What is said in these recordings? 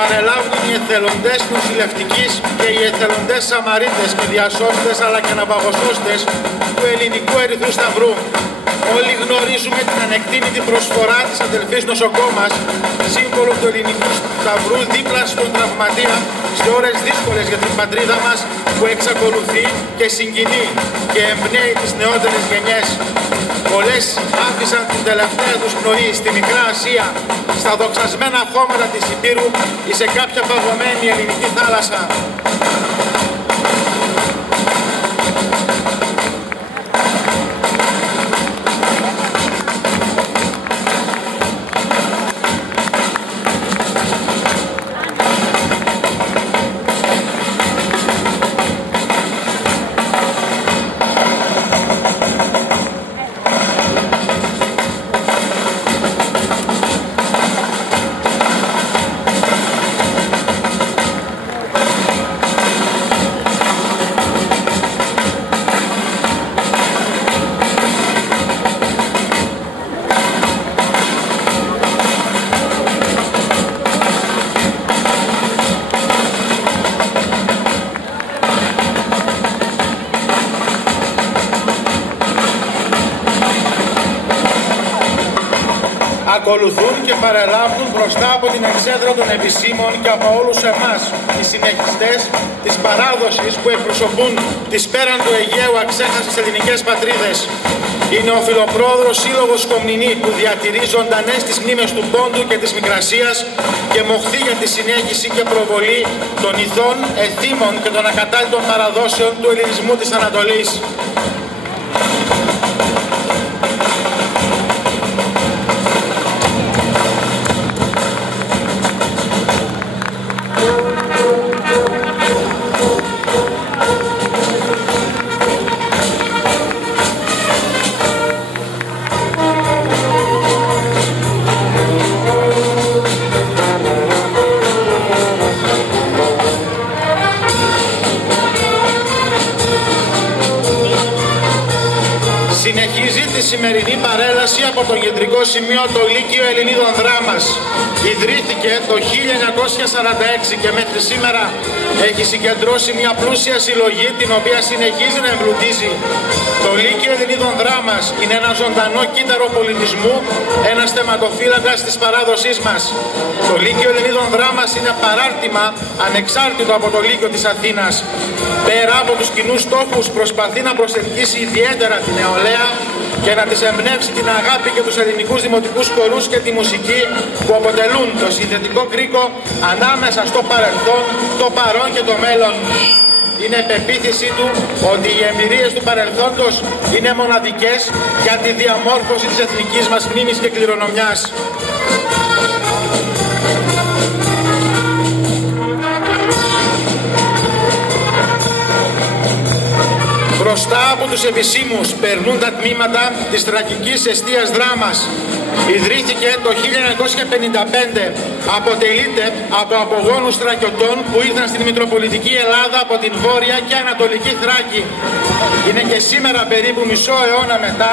παρελάβουν οι εθελοντές νοσηλευτικής και οι εθελοντές Σαμαρίτες και διασώστες αλλά και ναυαγοσώστες του Ελληνικού Ερυθρού Σταυρού. Όλοι γνωρίζουμε την ανεκτήμητη προσφορά της αδελφής νοσοκόμας, σύμβολο του Ελληνικού Σταυρού δίπλα στον τραυματία σε ώρες δύσκολες για την πατρίδα μας, που εξακολουθεί και συγκινεί και εμπνέει τις νεότερες γενιές. Πολλές άφησαν την τελευταία τους πνοή στη Μικρά Ασία, στα δοξασμένα χώματα της Υπήρου ή σε κάποια παγωμένη ελληνική θάλασσα. Ακολουθούν και παρελάβουν μπροστά από την εξέδρα των επισήμων και από όλους εμάς, οι συνεχιστές της παράδοσης που εκπροσωπούν τις πέραν του Αιγαίου αξέχαστες ελληνικές πατρίδες. Είναι ο Φιλοπρόεδρος Σύλλογος Κομνηνή που διατηρεί ζωντανές τις μνήμες του πόντου και της Μικρασίας και μοχθεί για τη συνέχιση και προβολή των ηθών, εθήμων και των ακατάλληλων παραδόσεων του ελληνισμού της Ανατολής. Συνεχίζει τη σημερινή παρέλαση από το κεντρικό σημείο το Λύκειο Ελληνίδων Δράμας. Ιδρύθηκε το 1946 και μέχρι σήμερα έχει συγκεντρώσει μια πλούσια συλλογή την οποία συνεχίζει να εμπλουτίζει. Το Λύκειο Ελληνίδων Δράμας είναι ένα ζωντανό κύτταρο πολιτισμού, ένας θεματοφύλακας της παράδοσής μας. Το Λύκειο Ελληνίδων Δράμας είναι παράρτημα ανεξάρτητο από το Λύκειο της Αθήνας. Πέρα από τους κοινούς στόχους προσπαθεί να προσελκύσει ιδιαίτερα την νεολαία και να της εμπνεύσει την αγάπη και τους ελληνικούς δημοτικούς χορούς και τη μουσική που αποτελούν το συνδετικό κρίκο ανάμεσα στο παρελθόν, το παρόν και το μέλλον. Είναι πεποίθησή του ότι οι εμπειρίες του παρελθόντος είναι μοναδικές για τη διαμόρφωση της εθνικής μας μνήμης και κληρονομιάς. Μπροστά από τους επισήμους περνούν τα τμήματα της τραγικής εστίας δράμας. Ιδρύθηκε το 1955. Αποτελείται από απογόνους στρατιωτών που ήρθαν στην Μητροπολιτική Ελλάδα από την Βόρεια και Ανατολική Θράκη. Είναι και σήμερα, περίπου μισό αιώνα μετά,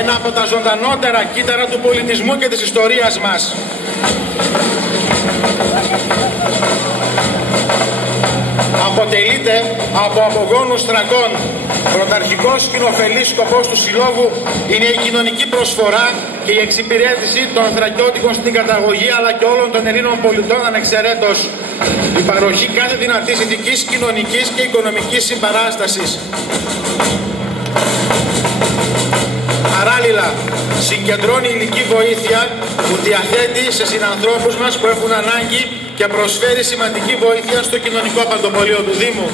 ένα από τα ζωντανότερα κύτταρα του πολιτισμού και της ιστορίας μας. Αποτελείται από απογόνους θρακών. Πρωταρχικός κοινοφελής σκοπός του Συλλόγου είναι η κοινωνική προσφορά και η εξυπηρέτηση των θρακιώτικων στην καταγωγή αλλά και όλων των Ελλήνων πολιτών ανεξαιρέτως. Η παροχή κάθε δυνατής ηθικής, κοινωνικής και οικονομικής συμπαράστασης. Παράλληλα, συγκεντρώνει υλική βοήθεια που διαθέτει σε συνανθρώπους μας που έχουν ανάγκη και προσφέρει σημαντική βοήθεια στο κοινωνικό παντοπολείο του Δήμου.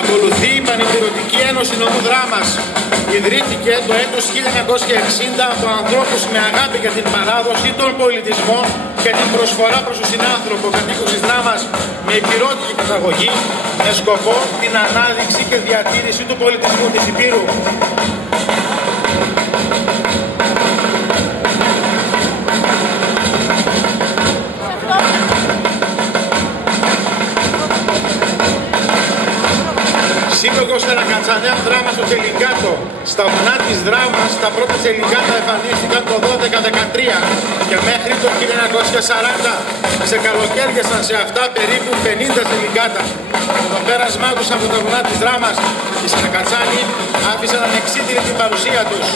Ακολουθεί η Πανηπηρωτική Ένωση Νομού Δράμας. ιδρύθηκε το έτος 1960 από ανθρώπους με αγάπη για την παράδοση, τον πολιτισμό και την προσφορά προς τον συνάνθρωπο, κατοίκους της δράμας με υπηρώτικη καταγωγή, με σκοπό την ανάδειξη και διατήρηση του πολιτισμού της Υπήρου. Σύλλογος Τερακατσανέων Δράμας στο Τσελιγκάτο. Στα βουνά της Δράμας τα πρώτα τσελιγκάτα εμφανίστηκαν το 1213 και μέχρι το 1940 ξεκαλοκαίριασαν σε αυτά περίπου 50 τσελιγκάτα. Το πέρασμά τους από τα βουνά της Δράμας, οι Τερακατσάνοι άφησαν ανεξίτηρη την παρουσία τους.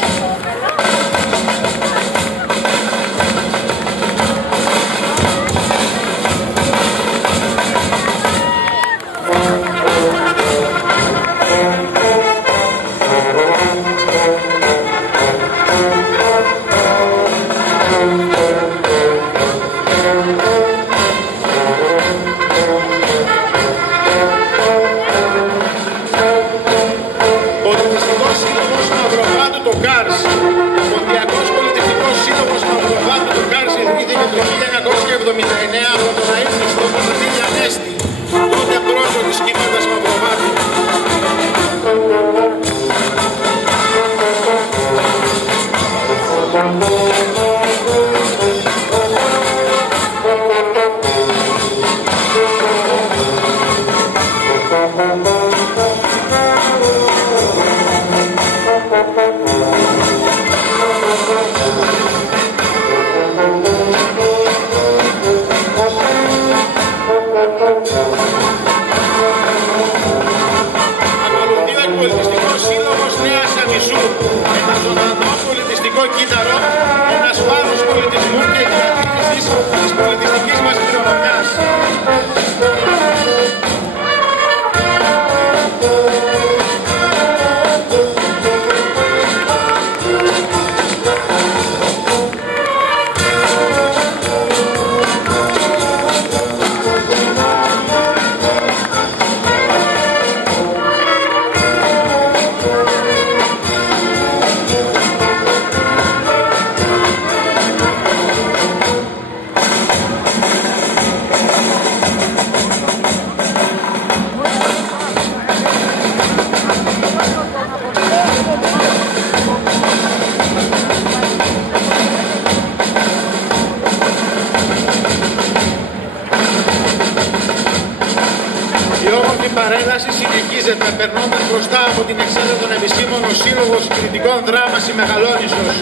συνεχίζεται περνώντας μπροστά από την εξέδρα των επιστήμων ο Σύλλογος Κριτικών Δράμας η Μεγαλόνισσος.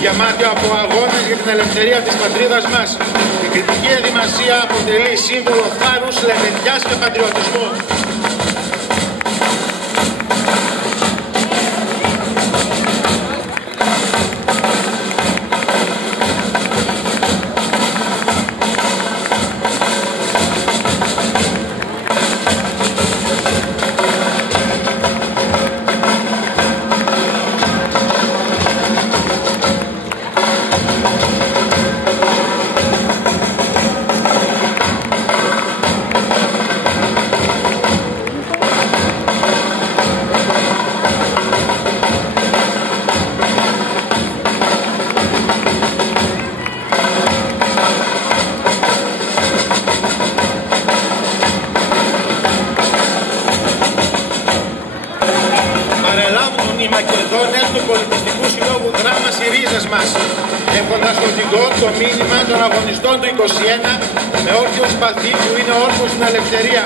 Γεμάτη από αγώνες για την ελευθερία της πατρίδας μας, η κριτική ενδυμασία αποτελεί σύμβολο θάρρους, λεβεντιάς και πατριωτισμού. Του Πολιτιστικού Συλλόγου Δράμας οι ρίζες μας, έχοντας οδηγό το μήνυμα των αγωνιστών του 21 με όρθιο σπαθί που είναι όρθος στην ελευθερία.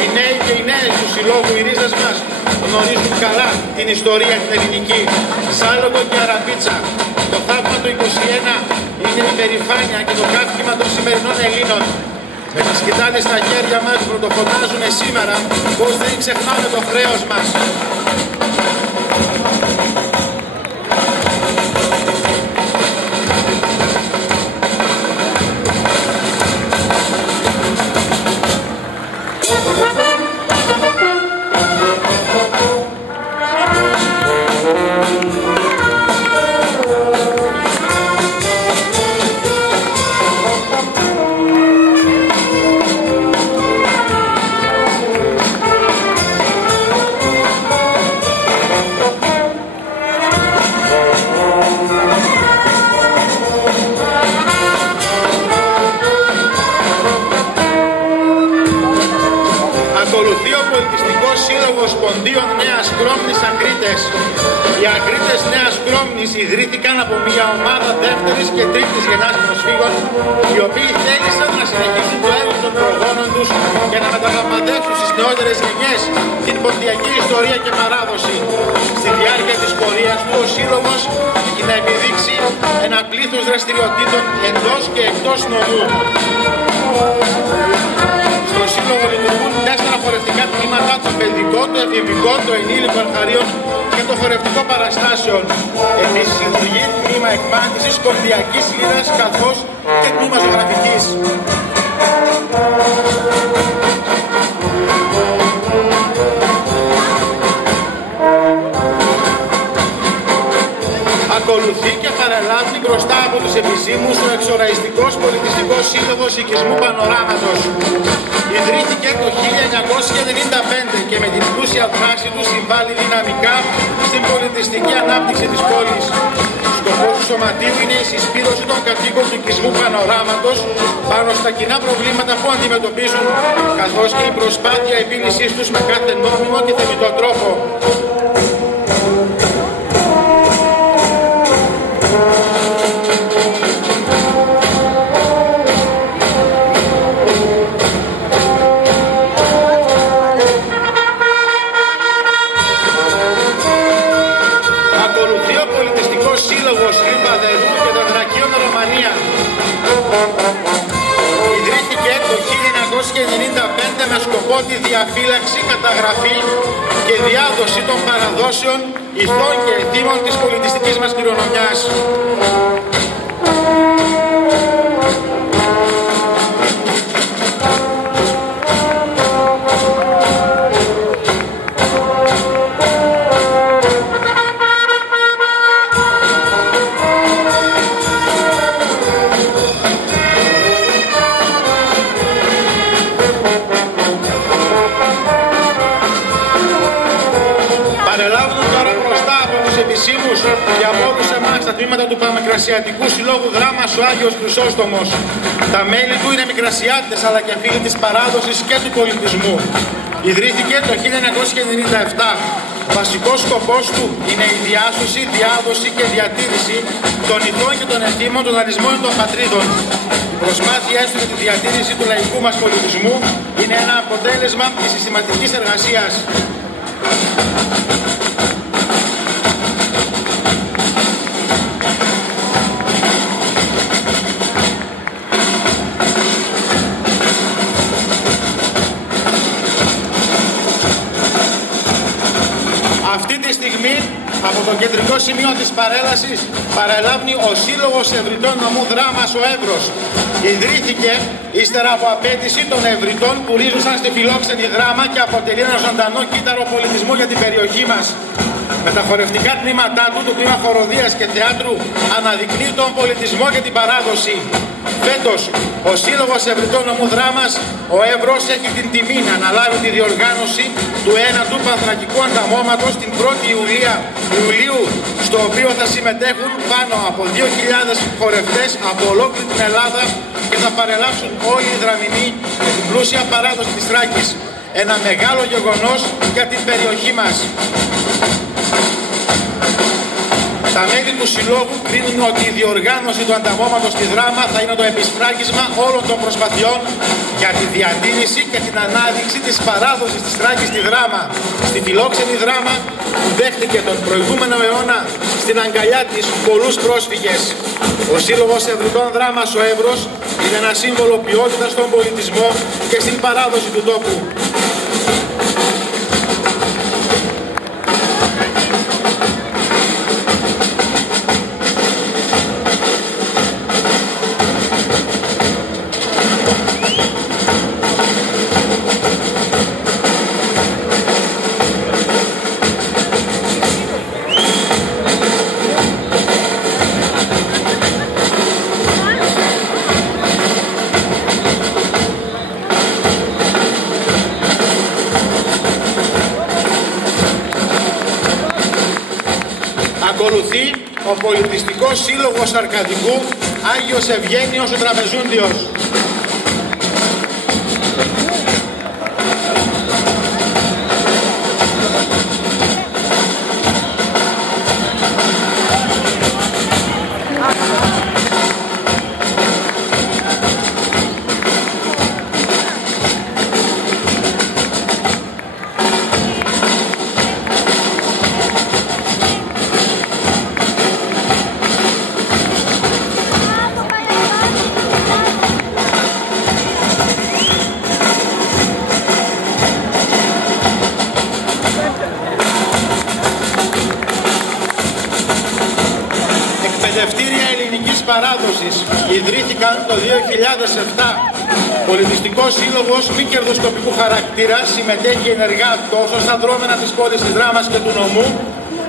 Οι νέοι και οι νέες του Συλλόγου οι ρίζες μας γνωρίζουν καλά την ιστορία την ελληνική. Σάλογο και Αραπίτσα. Το θαύμα του 21 είναι η περηφάνεια και το κάφημα των σημερινών Ελλήνων. Με τις κοιτάδες στα χέρια μας πρωτοφωνάζουμε σήμερα πως δεν ξεχνάμε το χρέος μας. Νέας Κρόμνης Ακρίτες. Οι Ακρίτες Νέας Κρόμνης ιδρύθηκαν από μια ομάδα δεύτερης και τρίτης γενιάς προσφύγων, οι οποίοι θέλησαν να συνεχίσουν το έργο των προγόνων τους και να μεταλαμβαδεύσουν στις νεότερες γενιές την πορτιακή ιστορία και παράδοση. Στη διάρκεια της πορείας του, ο Σύλλογος έχει να επιδείξει ένα πλήθος δραστηριοτήτων εντός και εκτός νομού. Στο Σύλλογο λειτουργούν 4 χορευτικά τμήματα, το παιδικό, το εφηβικό, το ενήλικο αρχαρίων και το χορευτικό παραστάσεων. Επίσης λειτουργεί τμήμα εκμάθησης κομβιακής λύρας καθώς και τμήμα ζωγραφικής. Ακολουθεί και παραλάβει μπροστά από τους επισήμους ο εξοραϊστικός πολιτιστικός σύλλογος οικισμού Πανοράματος. Ιδρύθηκε το 1995 και με την πλούσια δράση του συμβάλλει δυναμικά στην πολιτιστική ανάπτυξη της πόλης. Σκοπός του σωματείου είναι η συσπήρωση των κατοίκων του οικισμού Πανοράματος πάνω στα κοινά προβλήματα που αντιμετωπίζουν, καθώς και η προσπάθεια επίλυσής τους με κάθε νόμιμο και θεμιτό τρόπο. Ιδρύθηκε το 1995 με σκοπό τη διαφύλαξη, καταγραφή και διάδοση των παραδόσεων, ηθών και εθήμων της πολιτιστικής μας κληρονομιάς. Και από όλους εμάς τα τμήματα του Πανεκρασιατικού Συλλόγου Δράμας ο Άγιος Χρυσόστομος. Τα μέλη του είναι μικρασιάτες αλλά και φίλοι της παράδοσης και του πολιτισμού. Ιδρύθηκε το 1997. Βασικός σκοπός του είναι η διάσωση, διάδοση και διατήρηση των ηθών και των εθήμων των αρισμών των πατρίδων. Η προσπάθεια έστω για τη διατήρηση του λαϊκού μας πολιτισμού είναι ένα αποτέλεσμα της συστηματικής εργασίας. Αυτή τη στιγμή από το κεντρικό σημείο της παρέλασης παρελάβει ο Σύλλογος Ευρυτών Νομού Δράμας ο Εύρος. Ιδρύθηκε ύστερα από απέτηση των Ευρυτών που ρίζουσαν στη φιλόξενη Δράμα και αποτελεί ένα ζωντανό κύτταρο πολιτισμού για την περιοχή μας. Με τα χορευτικά τμήματά του, το τμήμα χοροδίας και θεάτρου, αναδεικνύει τον πολιτισμό και την παράδοση. Φέτος, ο Σύλλογος Ευρυτών Νομού Δράμας, ο Εύρος, έχει την τιμή να αναλάβει τη διοργάνωση του 9ου Πανθρακικού Ανταμώματος την 1η Ιουλίου, στο οποίο θα συμμετέχουν πάνω από 2.000 χορευτές από ολόκληρη την Ελλάδα και θα παρελάψουν όλοι οι Δραμηνοί με την πλούσια παράδοση της Θράκης. Ένα μεγάλο γεγονός για την περιοχή μας. Τα μέλη του Συλλόγου κρίνουν ότι η διοργάνωση του ανταμώματος στη Δράμα θα είναι το επισφράγισμα όλων των προσπαθειών για τη διατήρηση και την ανάδειξη της παράδοσης της Θράκης στη Δράμα, στη φιλόξενη Δράμα που δέχτηκε τον προηγούμενο αιώνα στην αγκαλιά της πολλούς πρόσφυγες. Ο Σύλλογος Ευρυτών Δράμας ο Εύρος είναι ένα σύμβολο ποιότητας στον πολιτισμό και στην παράδοση του τόπου. Ακολουθεί ο Πολιτιστικός Σύλλογος Αρκαδικού Άγιος Ευγένιος ο Τραπεζούντιος. παράδοσης. Ιδρύθηκαν το 2007. Πολιτιστικός σύλλογος μη κερδοσκοπικού χαρακτήρα, συμμετέχει ενεργά τόσο στα δρόμενα της πόλης της Δράμας και του νομού,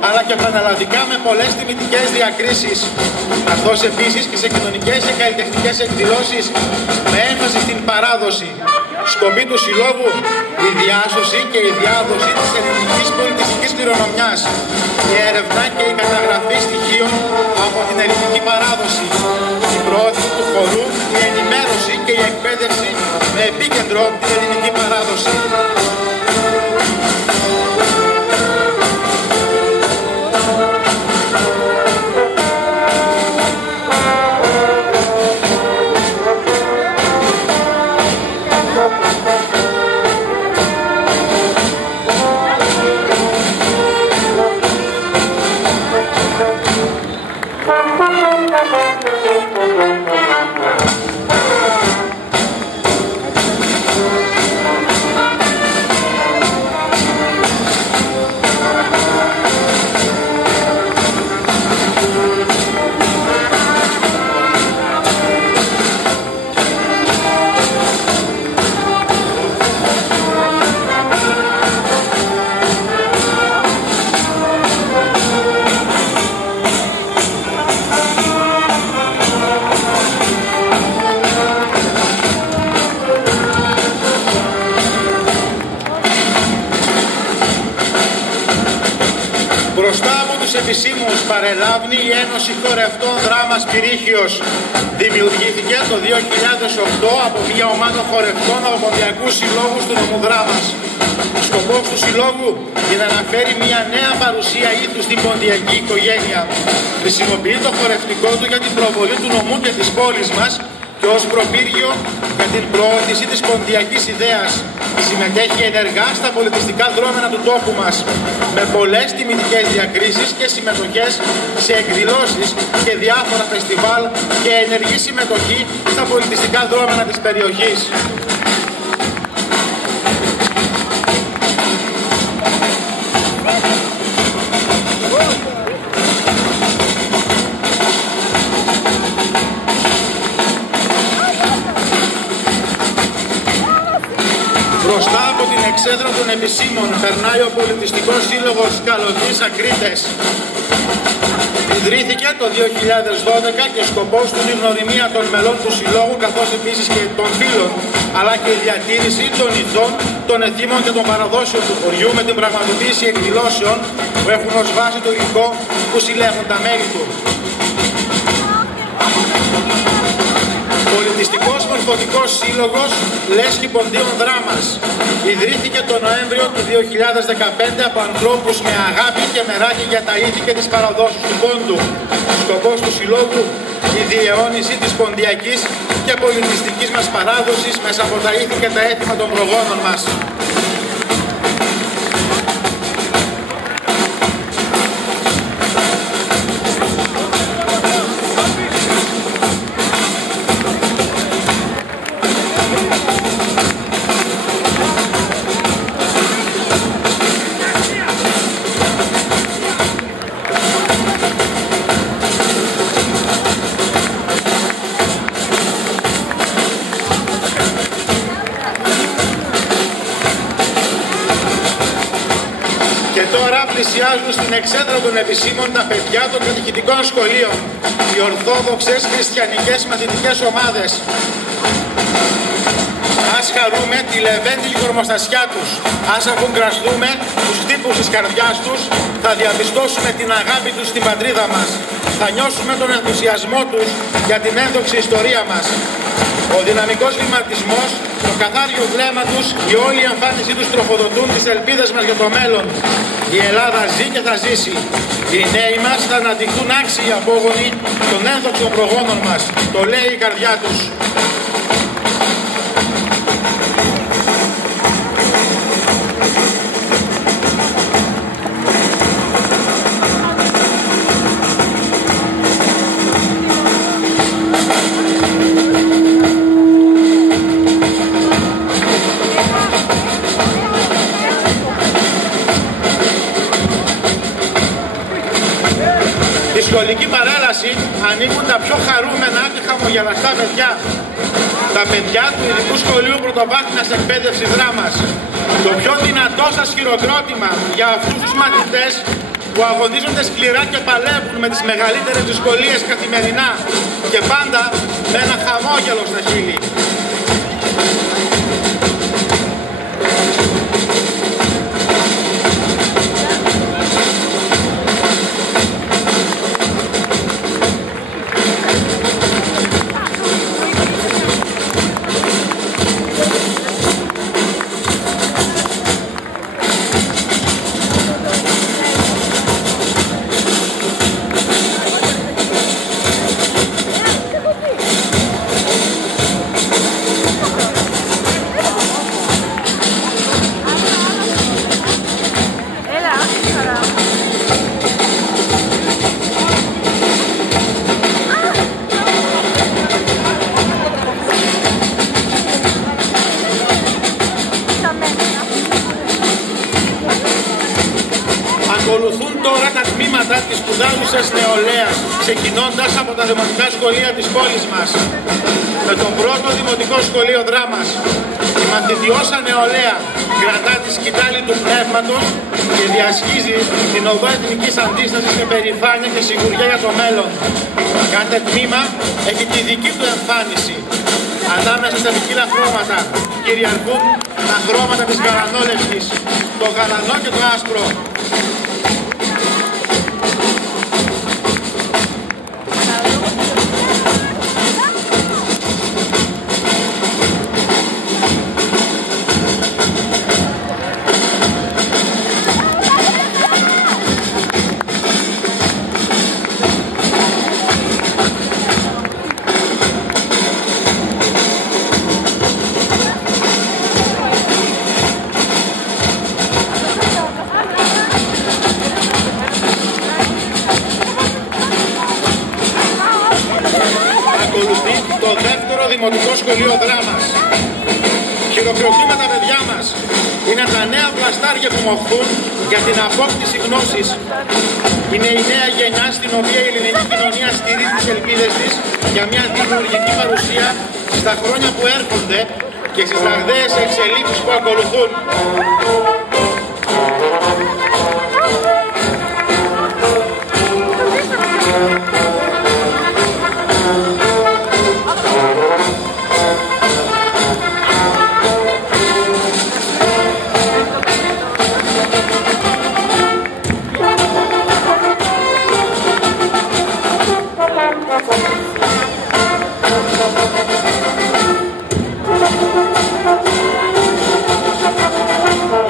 αλλά και πανελλαδικά με πολλές τιμητικές διακρίσεις. Καθώς επίσης και σε κοινωνικές και καλλιτεχνικές εκδηλώσεις με έμφαση στην παράδοση. Σκοπή του Συλλόγου, η διάσωση και η διάδοση της ελληνικής πολιτιστικής κληρονομιάς, η έρευνα και η καταγραφή στοιχείων από την ελληνική παράδοση, η προώθηση του χορού, η ενημέρωση και η εκπαίδευση με επίκεντρο την ελληνική παράδοση. Μπροστά από τους επισήμους παρελάβνει η Ένωση Χορευτών Δράμας Πυρίχιος. Δημιουργήθηκε το 2008 από μια ομάδα χορευτών από ποντιακούς συλλόγους του νομού Δράμας. Σκοπός του συλλόγου είναι να φέρει μια νέα παρουσία ήθους στην ποντιακή οικογένεια. Χρησιμοποιεί το χορευτικό του για την προβολή του νομού και της πόλης μας και ως προπύργιο για την προώθηση της ποντιακής ιδέας. Συμμετέχει ενεργά στα πολιτιστικά δρόμενα του τόπου μας, με πολλές τιμητικές διακρίσεις και συμμετοχές σε εκδηλώσεις και διάφορα φεστιβάλ και ενεργή συμμετοχή στα πολιτιστικά δρόμενα της περιοχής. Μπροστά από την εξέδρα των επισήμων περνάει ο Πολιτιστικός Σύλλογος Καλωδής Ακρίτες. Ιδρύθηκε το 2012 και σκοπός του είναι η γνωριμία των μελών του Συλλόγου, καθώς επίσης και των φίλων, αλλά και η διατήρηση των ηθών, των εθήμων και των παραδόσεων του χωριού με την πραγματοποίηση εκδηλώσεων που έχουν ως βάση το υλικό που συλλέγουν τα μέλη του. Πολιτιστικός Μορφωτικός Σύλλογος Λέσχη Ποντίων Δράμας. Ιδρύθηκε το Νοέμβριο του 2015 από ανθρώπους με αγάπη και μεράκι για τα ήθη και τις παραδόσεις του πόντου. Σκοπός του Συλλόγου η διαιώνιση της ποντιακής και πολιτιστικής μας παράδοσης μέσα από τα ήθη και τα έθιμα των προγόνων μας. Και τώρα πλησιάζουν στην εξέδρα των επισήμων τα παιδιά των κατηχητικών σχολείων, οι ορθόδοξες χριστιανικές μαθητικές ομάδες. Ας χαρούμε τη λεβέντιλη κορμοστασιά τους, ας αφουγκραστούμε τους χτύπους της καρδιάς τους, θα διαπιστώσουμε την αγάπη τους στην πατρίδα μας, θα νιώσουμε τον ενθουσιασμό τους για την ένδοξη ιστορία μας. Ο δυναμικός βηματισμός, το καθάριο βλέμμα τους, η όλη εμφάνισή τους τροφοδοτούν τις ελπίδες μας για το μέλλον. Η Ελλάδα ζει και θα ζήσει. Οι νέοι μας θα αναδειχθούν άξιοι απόγονοι των ένδοξων προγόνων μας. Το λέει η καρδιά τους. σχολική παρέλαση ανήκουν τα πιο χαρούμενα και χαμογελαστά παιδιά. Τα παιδιά του Ειδικού Σχολείου Πρωτοβάθμιας Εκπαίδευσης Δράμας. Το πιο δυνατό σας χειροκρότημα για αυτούς τους μαθητές που αγωνίζονται σκληρά και παλεύουν με τις μεγαλύτερες δυσκολίες καθημερινά και πάντα με ένα χαμόγελο στα χείλη. Ακολουθούν τώρα τα τμήματα της σπουδάζουσας νεολαίας, ξεκινώντας από τα δημοτικά σχολεία της πόλης μας. Με τον πρώτο δημοτικό σχολείο Δράμας, η μαθητιώσα νεολαία κρατά τη σκητάλη του πνεύματος και διασχίζει την οδό εθνικής αντίστασης με περηφάνεια και σιγουριά για το μέλλον. Κάθε τμήμα έχει τη δική του εμφάνιση. Ανάμεσα στα ποικίλα χρώματα κυριαρχούν τα χρώματα της γαλανόλευκης, το γαλανό και το άσπρο. Το δεύτερο δημοτικό σχολείο Δράμας. Χειροκροτούμε τα παιδιά μας. Είναι τα νέα πλαστάρια που μοχθούν για την απόκτηση γνώσης. Είναι η νέα γενιά στην οποία η ελληνική κοινωνία στηρίζει τις ελπίδες της για μια δημιουργική παρουσία στα χρόνια που έρχονται και στις ραγδαίες εξελίξεις που ακολουθούν.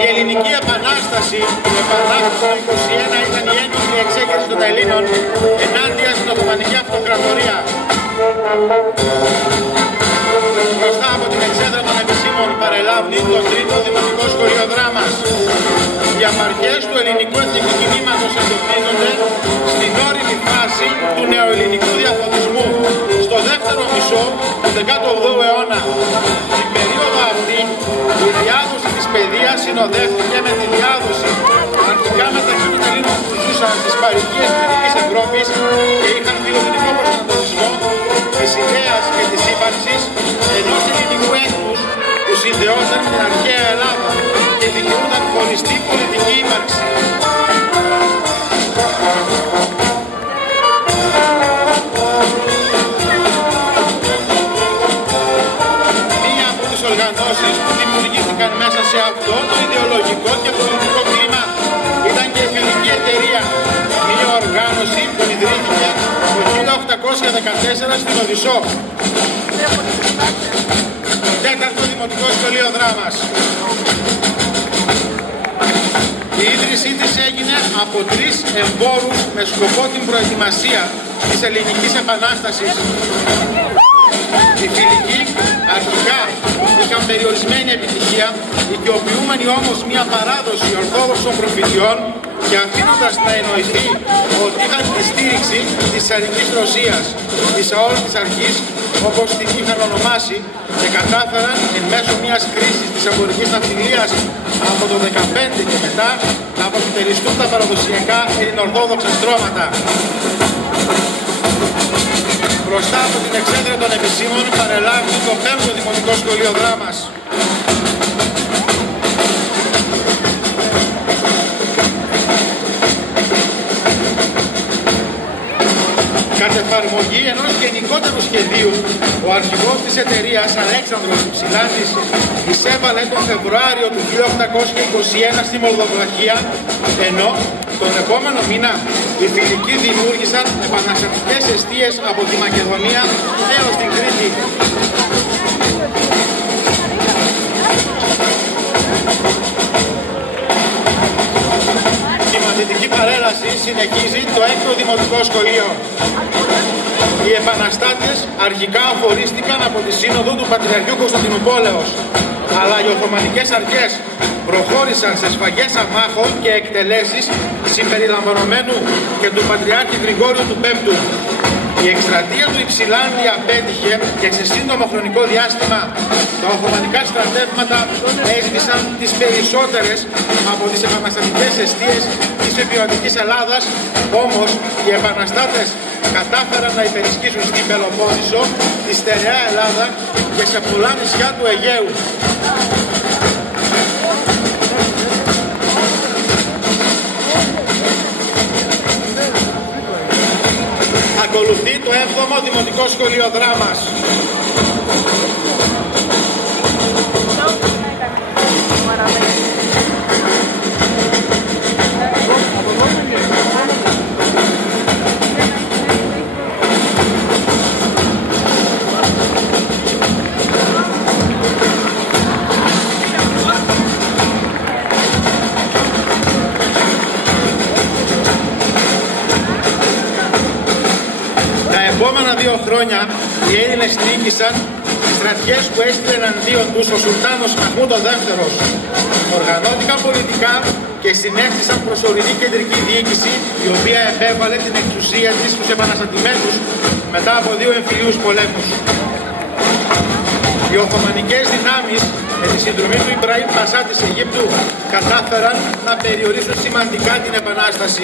Η Ελληνική Επανάσταση, η Επανάσταση του 1921 ήταν η ένοπλη εξέγερση των Ελλήνων ενάντια στην Οθωμανική Αυτοκρατορία. Μπροστά από την εξέδρα των επισήμων παρελάβει το τρίτο δημοτικό σχολείο Δράμας. Οι απαρχές του ελληνικού εθνικού κινήματος εντοπίζονται στην όριμη φάση του νεοελληνικού διαφωτισμού, στο δεύτερο μισό του 18ου αιώνα. Την περίοδο αυτή η διάδοση της παιδείας συνοδεύτηκε με τη διάδοση αρχικά μεταξύ των Ελλήνων που ζούσαν στις παροικίες της Δυτικής Ευρώπης και είχαν φιλοδυτικό προσανατολισμό της ιδέας και της ύπαρξης ενός ελληνικού έθνους που συνδεόταν με την αρχαία Ελλάδα και δικαιούταν χωριστή πολιτική ύπαρξη. Μία από τις οργανώσεις που δημιουργήθηκαν μέσα σε αυτό το ιδεολογικό και πολιτικό κλίμα ήταν και η Φιλική Εταιρεία, μία οργάνωση που ιδρύθηκε το 1814 στην Οδυσσό. Τέταρτο δημοτικό σχολείο Δράμας. Η ίδρυσή της έγινε από 3 εμπόρους με σκοπό την προετοιμασία της Ελληνικής Επανάστασης. Οι φιλικοί αρχικά είχαν περιορισμένη επιτυχία, οικειοποιούμενοι όμως μια παράδοση ορθόδοξων προφητιών και αφήνοντας να εννοηθεί ότι είχαν τη στήριξη της Τσαρικής Ρωσίας, της αόρτης αρχής, όπως την είχαν ονομάσει, και κατάφεραν εν μέσω μιας κρίσης της εμπορικής ναυτιλίας από το 15 και μετά να αποκυτελιστούν τα παραδοσιακά ελληνοορθόδοξα στρώματα. Μπροστά από την εξέδρα των επισήμων παρελάβει το 5ο Δημοτικό Σχολείο Δράμας. Κατ' εφαρμογή ενός γενικότερου σχεδίου, ο αρχηγός της εταιρείας Αλέξανδρος Ψηλάτης εισέβαλε τον Φεβρουάριο του 1821 στη Μολδοβλαχία, ενώ τον επόμενο μήνα οι φιλικοί δημιούργησαν επαναστατικές εστίες από τη Μακεδονία έως την Κρήτη. Η μαθητική παρέλαση συνεχίζει το 6ο Δημοτικό Σχολείο. Οι επαναστάτες αρχικά αφορίστηκαν από τη σύνοδο του Πατριαρχείου Κωνσταντινουπόλεως, αλλά οι Οθωμανικές αρχές προχώρησαν σε σφαγές αμάχων και εκτελέσεις συμπεριλαμβανομένου και του Πατριάρχη Γρηγόριου του Πέμπτου. Η εκστρατεία του Υψηλάνδη απέτυχε και σε σύντομο χρονικό διάστημα τα Οθωμανικά στρατεύματα έσβησαν τις περισσότερες από τις επαναστατικές εστίες της επιβατικής Ελλάδας, όμως οι επαναστάτες κατάφεραν να υπερισχύσουν στην Πελοπόννησο, τη στερεά Ελλάδα και σε πολλά νησιά του Αιγαίου. Ακολουθεί το 7ο Δημοτικό Σχολείο Δράμας. Τα επόμενα 2 χρόνια οι Έλληνες νίκησαν τις στρατιές που έστειλε εναντίον τους ο Σουλτάνος Μαχμούντ ο Δεύτερος. Οργανώθηκαν πολιτικά και συνέστησαν προσωρινή κεντρική διοίκηση, η οποία επέβαλε την εξουσία της στους επαναστατημένους μετά από 2 εμφυλίους πολέμους. Οι Οθωμανικές δυνάμεις με τη συνδρομή του Ιμπραήμ Πασά της Αιγύπτου κατάφεραν να περιορίσουν σημαντικά την επανάσταση.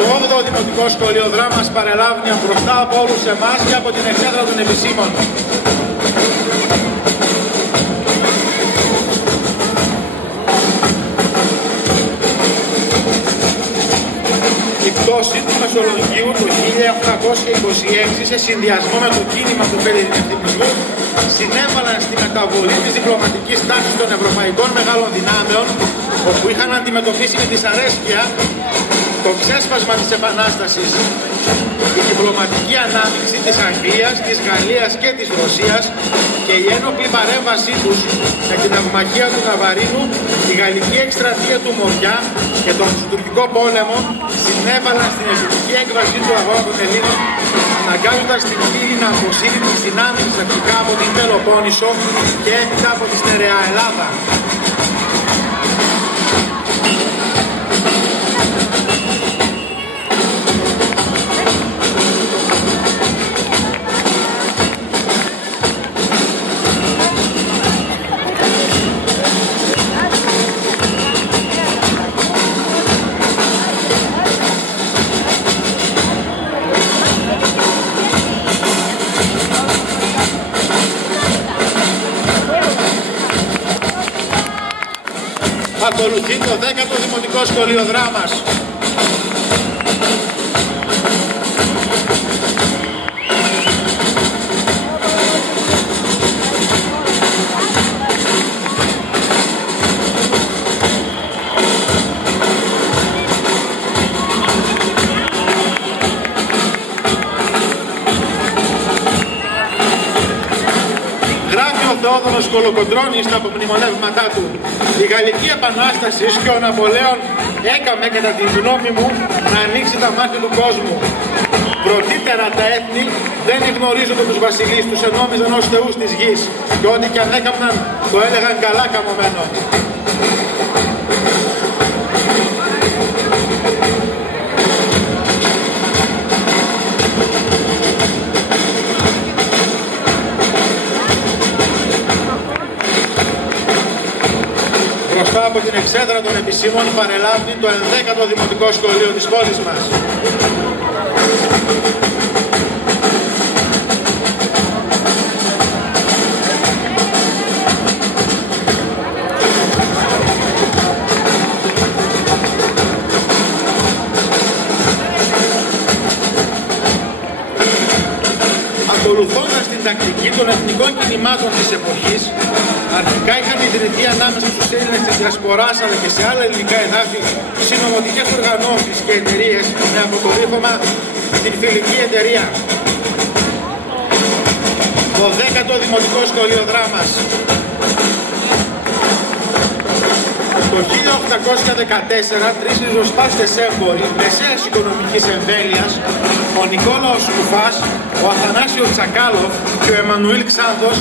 Το 8ο Δημοτικό Σχολείο Δράμας παρελάβει μπροστά από όλους εμάς και από την εξέδρα των επισήμων. Η πτώση του Μεσολογγίου το 1826 σε συνδυασμό με το κίνημα του φελινευτισμού συνέβαλαν στη μεταβολή της διπλωματικής τάξης των ευρωπαϊκών μεγάλων δυνάμεων, όπου είχαν αντιμετωπίσει με δυσαρέσκεια το ξέσπασμα της Επανάστασης. Η διπλωματική ανάμειξη της Αγγλίας, της Γαλλίας και της Ρωσίας και η ένοπλη παρέμβασή τους με την αυμαχία του Ναβαρίνου, η γαλλική εκστρατεία του Μοριά και τον τουρκικό πόλεμο συνέβαλαν στην εσωτερική έκβαση του αγώνα των Ελλήνων, αναγκάζοντας την πύλη να αποσύρει τις δυνάμεις της αρχικά από την Πελοπόννησο και έπειτα από τη στερεά Ελλάδα. Ακολουθεί το 10ο Δημοτικό Σχολείο Δράμας. Θεόδωρος Κολοκοντρώνης στα απομνημονεύματά του. Η Γαλλική Επανάσταση και ο Ναπολέον έκαμε κατά τη γνώμη μου να ανοίξει τα μάτια του κόσμου. Πρωτήτερα τα έθνη δεν γνωρίζονται τους βασιλείς τους, ενόμιζαν ως θεούς της γης και ό,τι και αν έκαναν το έλεγαν καλά καμωμένο. Μπροστά από την εξέδρα των επισήμων παρελάβει το 11ο Δημοτικό Σχολείο της πόλης μας. Ακολουθώντας την τακτική των εθνικών κινημάτων της εποχής, αρχικά είχαν ιδρυθεί ανάμεσα στους Έλληνες της Διασποράς αλλά και σε άλλα ελληνικά εδάφη συνωμοτικές οργανώσεις και εταιρείες με αποκορύφωμα την Φιλική Εταιρεία. Το 10ο Δημοτικό Σχολείο Δράμας. Το 1814, τρεις ριζοσπάστες έμποροι μεσαίας οικονομικής εμβέλειας, ο Νικόλαος Κουφάς, ο Αθανάσιος Τσακάλοφ και ο Εμμανουήλ Ξάνθος,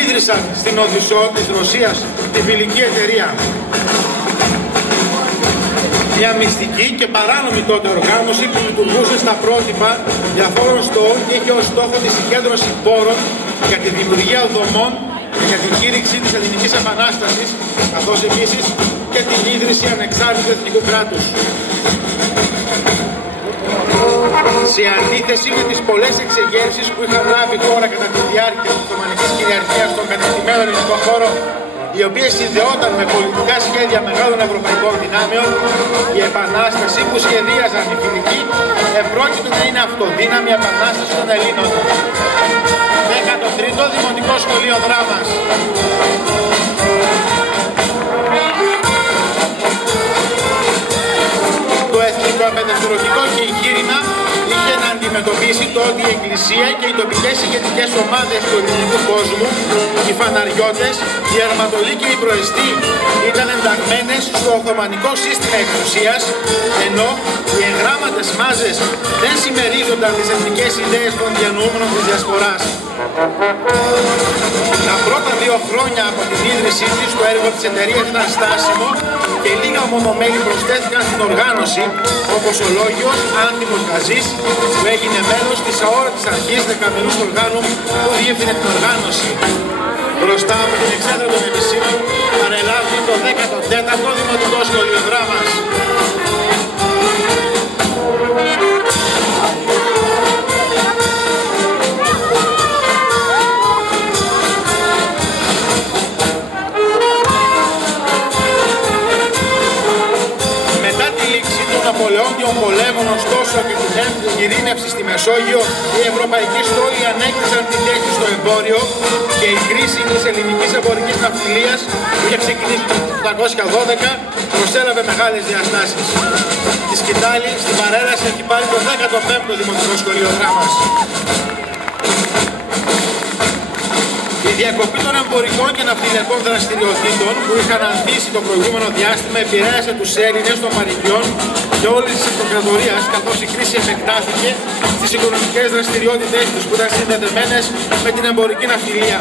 ίδρυσαν στην Οδυσσό της Ρωσίας τη Φιλική Εταιρεία. Μια μυστική και παράνομη τότε οργάνωση που λειτουργούσε στα πρότυπα διαφόρων στόχων και είχε ως στόχο τη συγκέντρωση πόρων για τη δημιουργία δομών και για την κήρυξη της Ελληνικής Επανάστασης, καθώς επίσης και την ίδρυση ανεξάρτητου εθνικού κράτους. Σε αντίθεση με τις πολλές εξεγέρσεις που είχαν λάβει χώρα κατά τη διάρκεια της Οθωμανικής κυριαρχίας στον κατεκτημένο ελληνικό χώρο, οι οποίες συνδεόταν με πολιτικά σχέδια μεγάλων ευρωπαϊκών δυνάμεων, η επανάσταση που σχεδίαζαν οι φιλικοί επρόκειτο να είναι αυτοδύναμη επανάσταση των Ελλήνων. 13ο Δημοτικό Σχολείο Δράμας. Το εθνικό απελευθερωτικό και εγχείρημα είχε να αντιμετωπίσει το ότι η Εκκλησία και οι τοπικές ηγετικές ομάδες του ελληνικού κόσμου, οι φαναριώτες, οι αρματολοί και οι προεστοί ήταν ενταγμένες στο Οθωμανικό σύστημα εξουσίας, ενώ οι εγγράμματες μάζες δεν συμμερίζονταν τις εθνικές ιδέες των διανοούμενων της Διασποράς. Τα πρώτα 2 χρόνια από την ίδρυσή της το έργο της εταιρείας ήταν στάσιμο και λίγα μόνο μέλη προσθέθηκαν στην οργάνωση, όπως ο Λόγιος Άνθιμος Γαζής, που έγινε μέλος της αόρατης αρχής δεκαμερούς οργάνου που διεύθυνε την οργάνωση. Μπροστά από την εξέδρα των επισήμων παρελάβει το 14ο Δημοτικό Σχολείο Δράμας. Ναπολεόντιων πολέμων, ωστόσο, και την ειρήνευση στη Μεσόγειο, οι ευρωπαϊκοί στόλοι ανέκτησαν την τέχνη στο εμπόριο και η κρίση της ελληνικής εμπορικής ναυτιλίας που είχε ξεκινήσει το 1812 προσέλαβε μεγάλες διαστάσεις. Τη σκητάλη στην παρέλαση έχει πάρει το 15ο Δημοτικό Σχολείο Δράμας. Η διακοπή των εμπορικών και ναυτιλιακών δραστηριοτήτων που είχαν αντίσει το προηγούμενο διάστημα επηρέασε τους Έλληνες των παροικιών και όλης της αυτοκρατορίας, καθώς η κρίση επεκτάθηκε στις οικονομικές δραστηριότητες τους που ήταν συνδεδεμένες με την εμπορική ναυτιλία.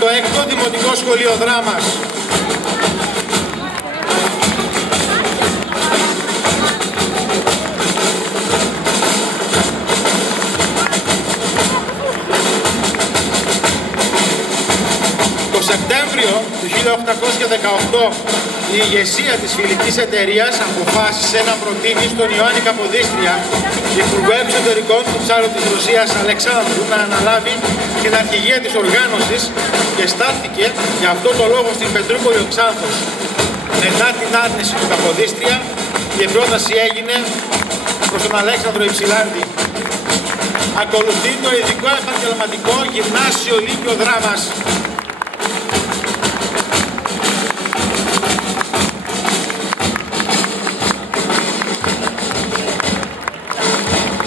Το 6ο Δημοτικό Σχολείο Δράμας. Το Σεπτέμβριο του 1818 η ηγεσία της Φιλικής Εταιρείας αποφάσισε να προτείνει στον Ιωάννη Καποδίστρια, υπουργό εξωτερικών του Τσάρου της Ρωσίας Αλεξάνδρου, να αναλάβει την αρχηγία της οργάνωσης και στάθηκε για αυτό το λόγο στην Πετρούπολη ο Ξάνθος. Μετά την άρνηση του Καποδίστρια, η πρόταση έγινε προς τον Αλέξανδρο Υψηλάντη. Ακολουθεί το ειδικό επαγγελματικό γυμνάσιο Λύκειο Δράμας.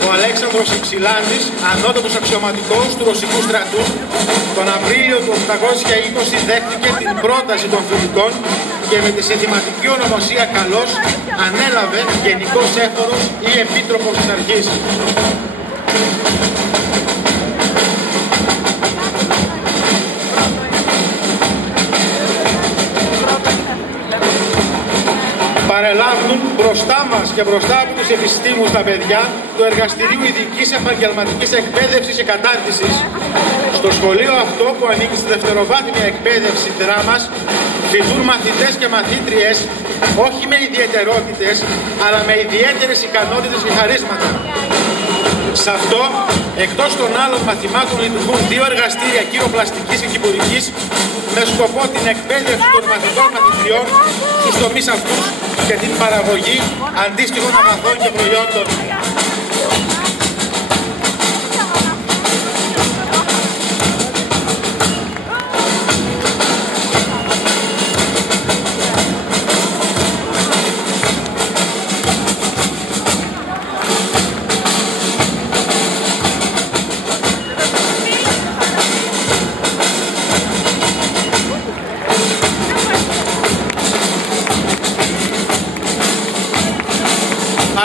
Ο Αλέξανδρος Υψηλάντης, ανώτατος αξιωματικός του Ρωσικού στρατού, τον Απρίλιο του 820 δέχτηκε την πρόταση των φιλικών και με τη συνθηματική ονομασία Καλός ανέλαβε γενικός έφορος ή επίτροπος της αρχής. μπροστά μας και μπροστά από τους επιστήμους τα παιδιά του Εργαστηρίου Ειδικής Επαγγελματικής Εκπαίδευσης και Κατάρτισης. Στο σχολείο αυτό που ανήκει στη δευτεροβάθμια εκπαίδευση δράμας φοιτούν μαθητές και μαθήτριες όχι με ιδιαιτερότητες αλλά με ιδιαίτερες ικανότητες και χαρίσματα. Σε αυτό, εκτός των άλλων μαθημάτων, λειτουργούν 2 εργαστήρια κυροπλαστικής και κυπουρικής με σκοπό την εκπαίδευση των μαθητών μαθητριών στους τομείς αυτούς και την παραγωγή αντίστοιχων αγαθών και προϊόντων.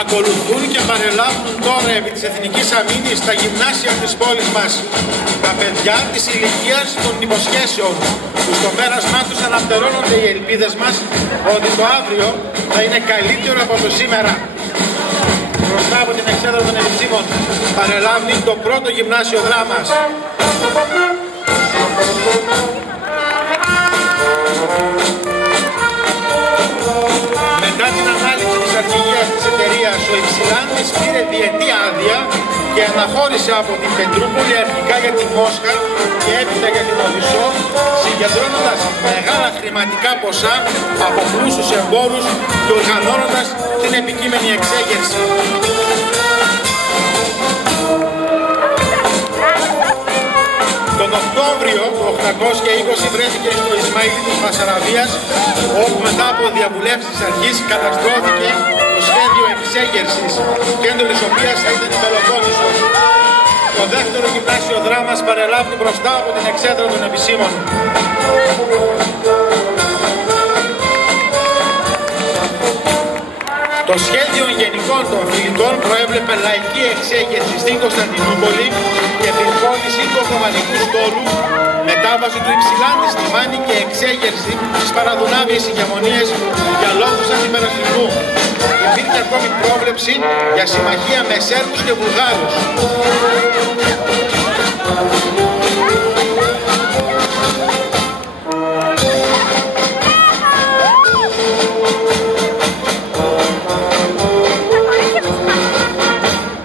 Ακολουθούν και παρελάβουν τώρα επί της Εθνικής Αμήνης στα γυμνάσια της πόλης μας τα παιδιά της ηλικίας των υποσχέσεων που στο πέρασμά τους αναπτερώνονται οι ελπίδες μας ότι το αύριο θα είναι καλύτερο από το σήμερα. Μπροστά από την εξέδρα των επιστήμων παρελάβει το πρώτο γυμνάσιο δράμας. Μετά την ανάλυση της αρχηγίας της εταιρείας, ο Υψηλάντης πήρε διετή άδεια και αναχώρησε από την Πετρούπολη αρχικά για τη Μόσχα και έπειτα για την Οδυσσό, συγκεντρώνοντας μεγάλα χρηματικά ποσά από πλούσιους εμπόρους και οργανώνοντας την επικείμενη εξέγερση. Τον Οκτώβριο του 820 βρέθηκε στο Ισμαήλ της Βασαραβίας, όπου μετά από διαβουλεύσεις της αρχής καταστρώθηκε το σχέδιο εξέγερσης, κέντρο της οποίας θα ήταν η Πελοπόννησος. Το δεύτερο γυμνάσιο δράμας παρελάβει μπροστά από την εξέδρα των επισήμων. Το σχέδιο γενικών των φιλικών προέβλεπε λαϊκή εξέγερση στην Κωνσταντινούπολη και διεκπώνηση του Οθωμανικού στόλου, μετάβαση του Υψηλάντη στη Μάνη και εξέγερση στις παραδουνάβιες ηγεμονίες για λόγους αντιπερασπισμού. Υπήρχε ακόμη πρόβλεψη για συμμαχία με Σέρβους και Βουλγάρους.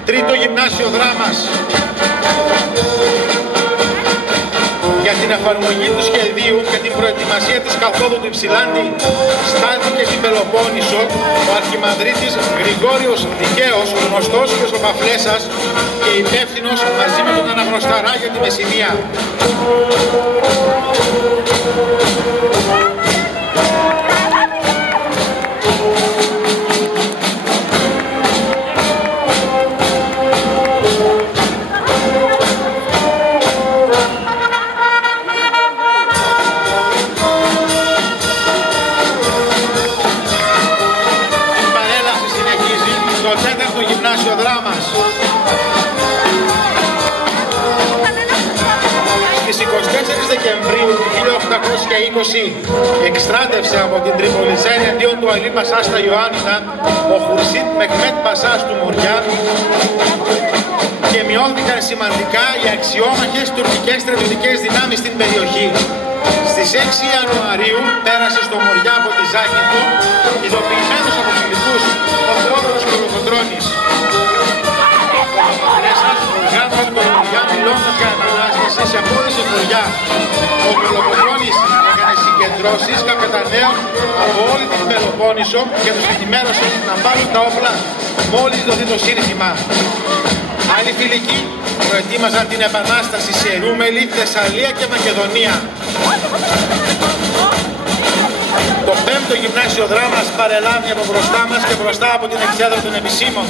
Τρίτο γυμνάσιο δράμας. Για την εφαρμογή του σχεδίου και την προετοιμασία της καθόδου του Υψηλάντη στάθηκε στην Πελοπόννησο ο αρχιμανδρίτης Γρηγόριος Δικαίος, γνωστός και στο Παφλέσσας και υπεύθυνος μαζί με τον Αναγνωσταρά για τη Μεσσηνία. Στις 24 Δεκεμβρίου του 1820 εκστράτευσε από την Τριπολιτσά εναντίον του Αλή Πασά στα Ιωάννινα ο Χουρσίτ Μεχμέτ Πασάς του Μοριά και μειώθηκαν σημαντικά οι αξιόμαχες τουρκικές στρατιωτικές δυνάμεις στην περιοχή. Στις 6 Ιανουαρίου πέρασε στο Μοριά από τη Ζάκυνθο, ειδοποιημένος από φιλικούς ο Θεόδωρος Κολοκοντρώνης. Γράφοντας τον Μοριά μιλώντας για επανάσταση σε απόλυση χωριά. Ο Κολοκοντρώνης έκανε συγκεντρώσεις καπεταναίων από όλη την Πελοπόννησο και τους ενημέρωσε να πάρουν τα όπλα μόλις δοθεί το σύνθημα. Άλλοι φιλικοί προετοίμαζαν την επανάσταση σε Ρούμελη, Θεσσαλία και Μακεδονία. Το πέμπτο γυμνάσιο δράμας παρελάβει από μπροστά μας και μπροστά από την εξέδρα των επισήμων.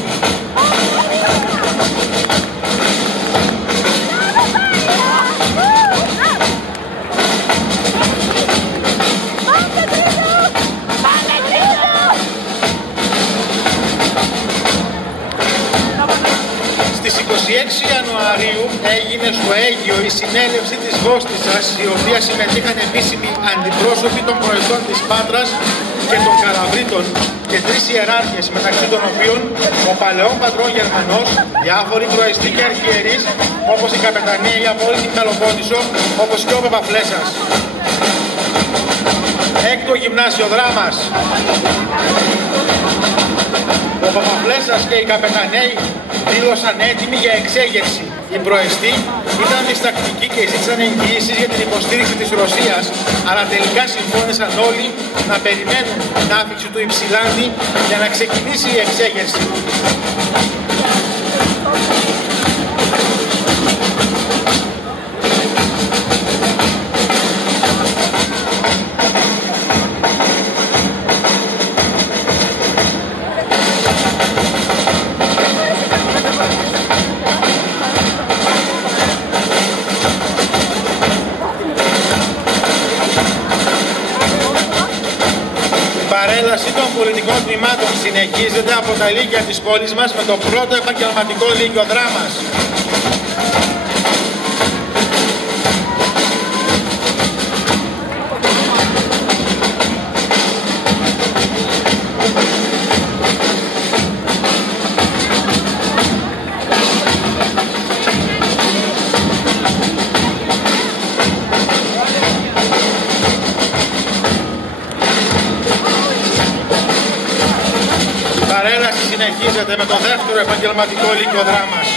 Στις 26 Ιανουαρίου έγινε στο στο Αίγυο η συνέλευση της Βόστισσας, η οποία συμμετείχαν επίσημοι αντιπρόσωποι των προεστών της Πάτρας και των Καλαβρίτων και 3 ιεράρχες, μεταξύ των οποίων ο παλαιόν πατρόν Γερμανός, διάφοροι προεστοί και αρχιερείς, όπως οι καπεταναίοι από όλη την Πελοπόννησο, όπως και ο Παπαφλέσσας. Έκτο γυμνάσιο Δράμας. Ο Παπαφλέσσας και οι καπεταναίοι δήλωσαν έτοιμοι για εξέγερση. Οι προεστοί ήταν διστακτικοί και ζήτησαν εγγυήσεις για την υποστήριξη της Ρωσίας, αλλά τελικά συμφώνησαν όλοι να περιμένουν την άφηξη του Υψηλάντη για να ξεκινήσει η εξέγερση. Η παρέλαση των πολιτικών τμήματων συνεχίζεται από τα λύκεια της πόλης μας με το πρώτο επαγγελματικό λύκειο Δράμας. Η παρέλαση συνεχίζεται με το δεύτερο επαγγελματικό λύκειο Δράμας.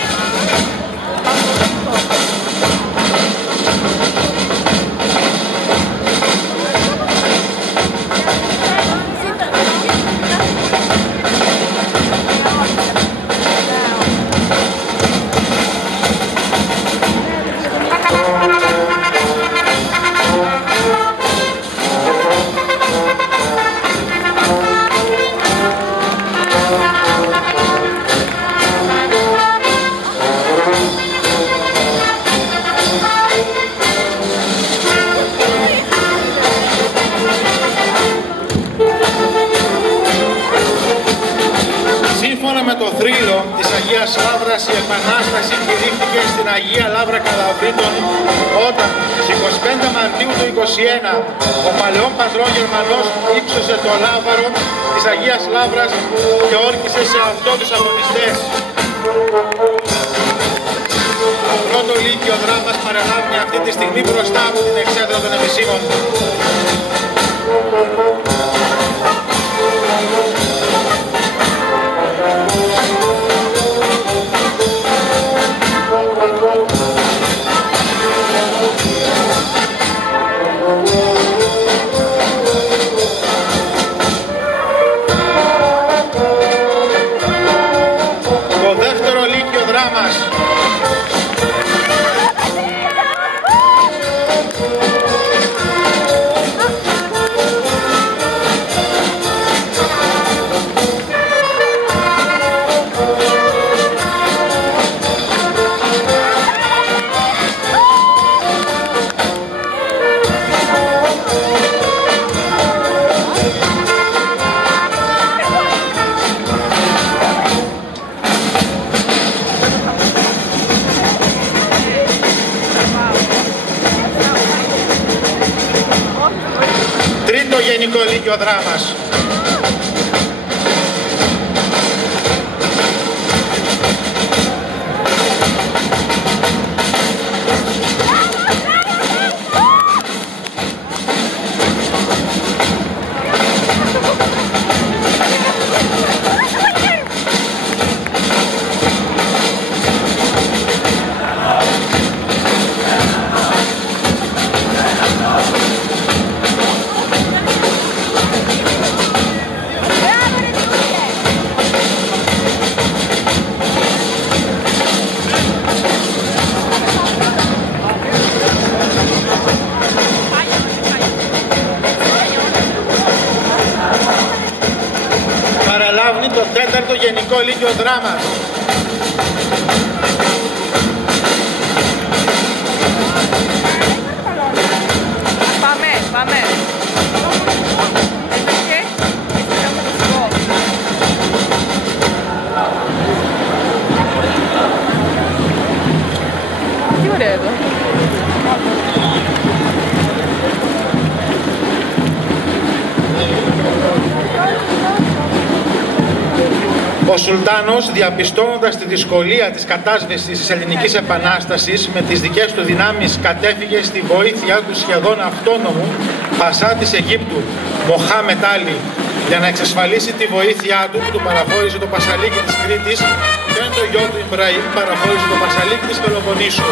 Σύμφωνα με το θρύλο της Αγίας Λαύρας, η Επανάσταση κηρύχθηκε στην Αγία Λαύρα Καλαβρίτων όταν στις 25 Μαρτίου του 1921 ο παλαιόν πατρόν Γερμανός ύψωσε το λάβαρο της Αγίας Λαύρας και όρκησε σε αυτό τους αγωνιστές. Το πρώτο λύκειο Δράμας παρελάβει αυτή τη στιγμή μπροστά από την εξέδρα των επισήμων. Το δεύτερο λύκειο Δράμας. Τρίτο γενικό λύκειο Δράμας. Παραλάβει το τέταρτο γενικό λύκειο Δράμας. Πάμε. Τι ωραία εδώ. Ο Σουλτάνος, διαπιστώνοντας τη δυσκολία της κατάσβεσης της Ελληνικής Επανάστασης, με τις δικές του δυνάμεις κατέφυγε στη βοήθεια του σχεδόν αυτόνομου Πασά της Αιγύπτου, Μοχάμετ Άλι, για να εξασφαλίσει τη βοήθειά του που του παραχώρησε το Πασαλίκι της Κρήτης και το γιο του Ιμπραήμ παραχώρησε το Πασαλίκι της Πελοποννήσου.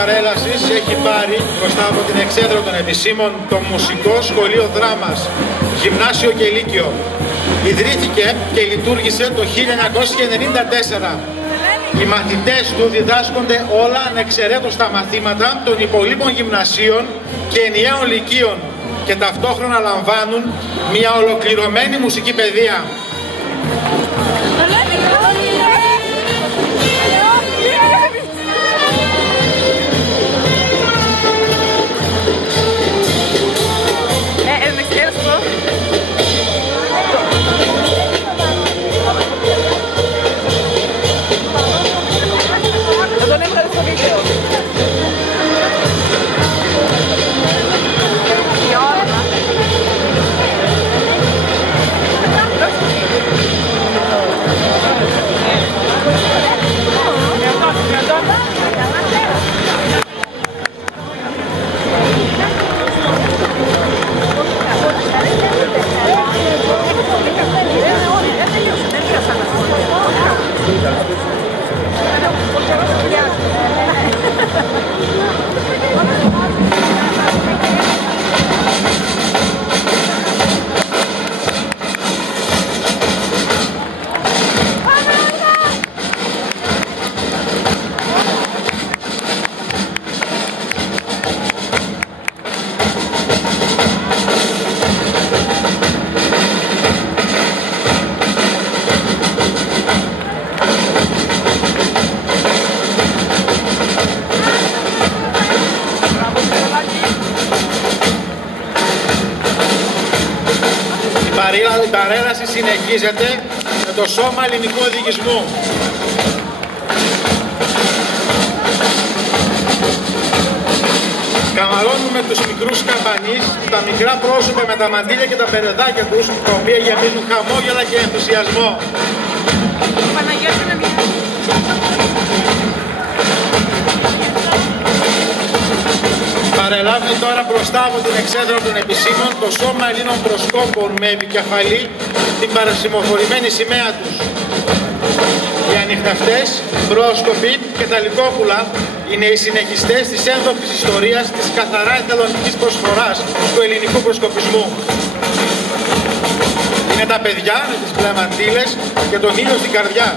Παρέλασης έχει πάρει μπροστά από την εξέδρα των επισήμων το Μουσικό Σχολείο Δράμας, Γυμνάσιο και Λύκειο. Ιδρύθηκε και λειτουργήσε το 1994. Οι μαθητές του διδάσκονται όλα ανεξαιρέτως τα μαθήματα των υπολείπων γυμνασίων και ενιαίων λυκείων και ταυτόχρονα λαμβάνουν μια ολοκληρωμένη μουσική παιδεία. Η παρέλαση συνεχίζεται με το Σώμα Ελληνικού Οδηγισμού. Καμαρώνουμε τους μικρούς καμπανείς, τα μικρά πρόσωπα με τα μαντήλια και τα περεδάκια τους, τα οποία γεμίζουν χαμόγελα και ενθουσιασμό. Παρελάβει τώρα μπροστά από την εξέδρα των επισήμων το Σώμα Ελλήνων Προσκόπων με επικεφαλή την παρασημοφορημένη σημαία τους. Οι ανιχνευτές, πρόσκοποι και τα λυκόπουλα είναι οι συνεχιστές της ένδοξης ιστορίας της καθαρά εθελοντικής προσφοράς του ελληνικού προσκοπισμού. Είναι τα παιδιά με τις μπλε μαντήλες και τον ήλιο στην καρδιά.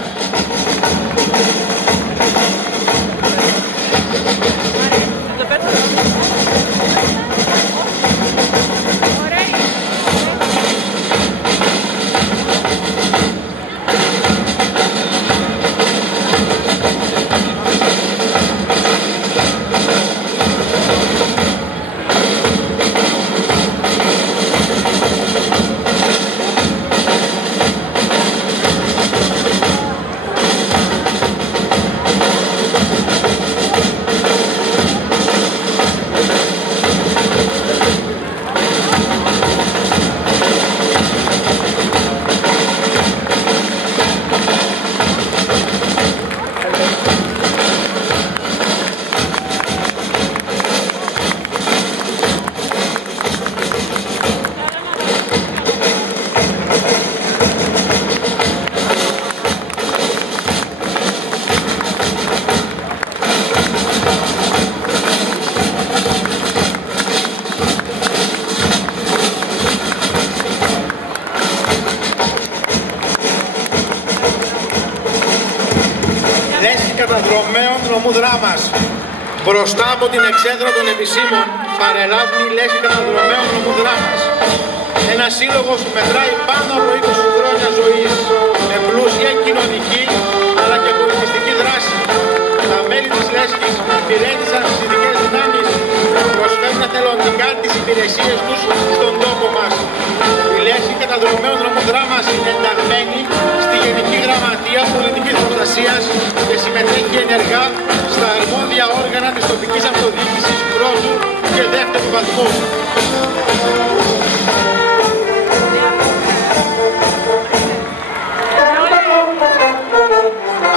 Καταδρομέων νομού Δράμας. Μπροστά από την εξέδρα των επισήμων παρελάβει η λέξη καταδρομέων νομού Δράμας. Ένα σύλλογος που μετράει πάνω από 20 χρόνια ζωής με πλούσια κοινωνική αλλά και πολιτιστική δράση. Τα μέλη της λέσχης υπηρέτησαν στις ειδικές δυνάμεις που προσφέρουν εθελοντικά τις υπηρεσίες τους στον τόπο μας. Η λέξη καταδρομέων νομού Δράμας είναι ενταγμένη στη Γενική Γραμματεία Πολιτικής Προστασίας και συμμετέχει ενεργά στα αρμόδια όργανα της τοπικής αυτοδιοίκησης πρώτου και δεύτερου βαθμού.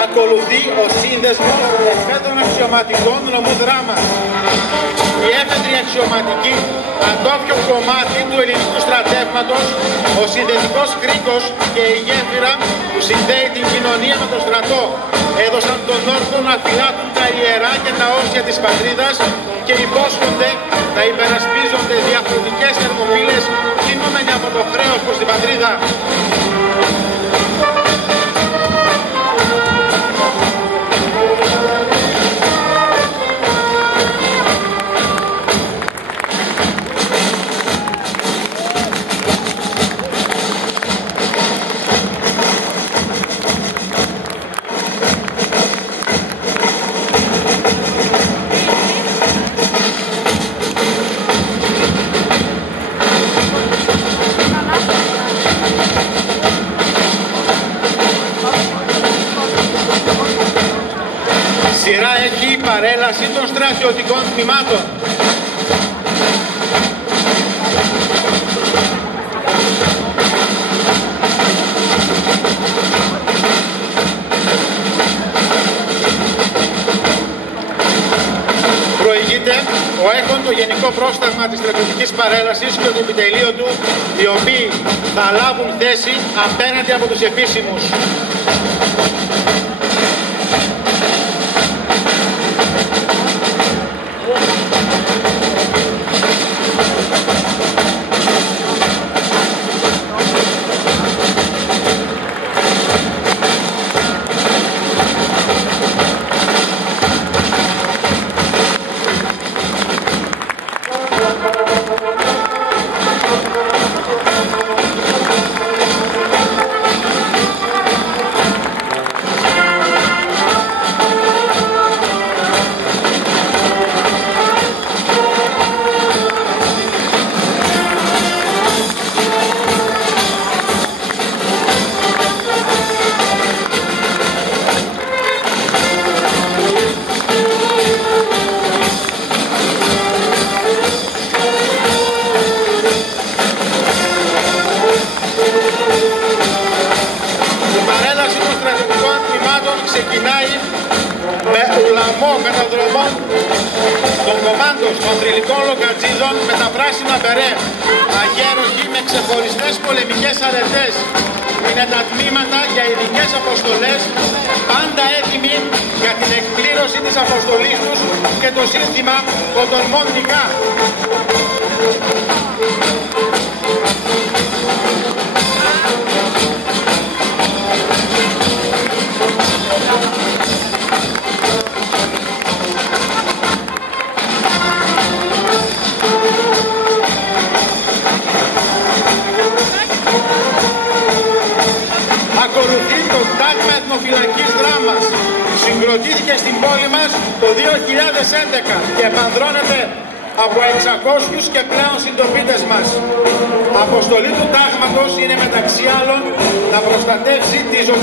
Ακολουθεί ο σύνδεσμος εφέδρων αξιωματικών νομού Δράμας. Η έφεδρη αξιωματική, αντόφιο κομμάτι του ελληνικού στρατεύματος, ο συνδετικός κρίκος και η γέφυρα που συνδέει την κοινωνία με τον στρατό, έδωσαν τον όρκο να φυλάττουν τα ιερά και τα όρσια της πατρίδας και υπόσχονται να υπερασπίζονται διαφορετικές ερμοφύλες κινούμενοι από το χρέος προς την πατρίδα. Σειρά έχει η παρέλαση των στρατιωτικών τμήματων. Προηγείται ο έχον το γενικό πρόσταγμα της στρατιωτικής παρέλασης και το επιτελείο του, οι οποίοι θα λάβουν θέση απέναντι από τους επίσημους. Ξεκινάει με ουλαμό καταδρομών των κομμάντων των θρυλικών λοκατζίδων με τα πράσινα μπερέ, αγέροχοι με ξεχωριστές πολεμικές αρετές. Είναι τα τμήματα για ειδικές αποστολές, πάντα έτοιμοι για την εκπλήρωση της αποστολής τους και το σύνθημα «Κοντορμών νικά». Ακολουθεί το τάγμα εθνοφυλακής Δράμας. Συγκροτήθηκε στην πόλη μας το 2011 και επανδρώνεται από 600 και πλέον συντοπίτες μας. Αποστολή του τάγματος είναι μεταξύ άλλων να προστατεύσει τη ζωή